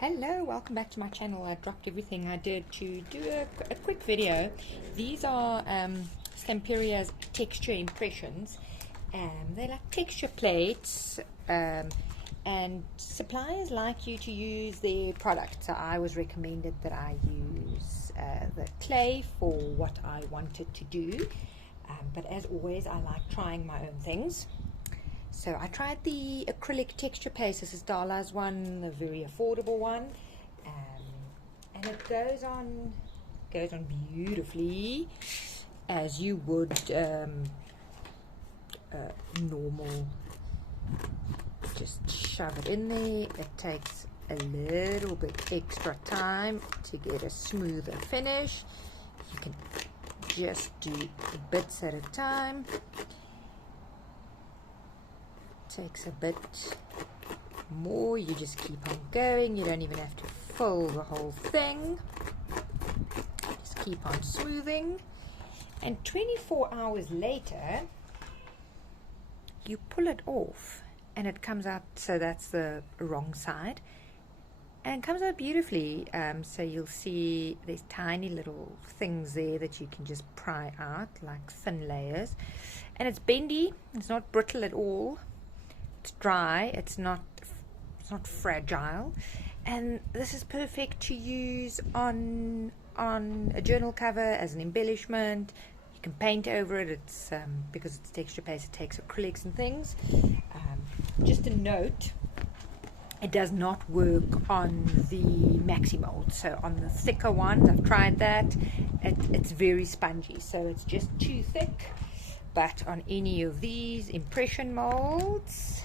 Hello, welcome back to my channel. I dropped everything I did to do a quick video. These are Stamperia's texture impressions. They're like texture plates, and suppliers like you to use their product. So I was recommended that I use the clay for what I wanted to do. But as always, I like trying my own things. So I tried the acrylic texture paste. This is Darla's one, the very affordable one, and it goes on beautifully, as you would normal. Just shove it in there. It takes a little bit extra time to get a smoother finish. You can just do bits at a time. Takes a bit more, you just keep on going, you don't even have to fill the whole thing, just keep on smoothing, and 24 hours later you pull it off and it comes out. So that's the wrong side, and it comes out beautifully. So you'll see there's tiny little things there that you can just pry out like thin layers, and it's bendy, it's not brittle at all. It's dry, it's not fragile, and this is perfect to use on a journal cover as an embellishment. You can paint over it. It's because it's texture paste, it takes acrylics and things. Just a note, it does not work on the maxi mold. So on the thicker ones, I've tried that, it's very spongy, so it's just too thick. But on any of these impression molds,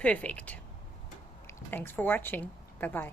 perfect. Thanks for watching. Bye bye.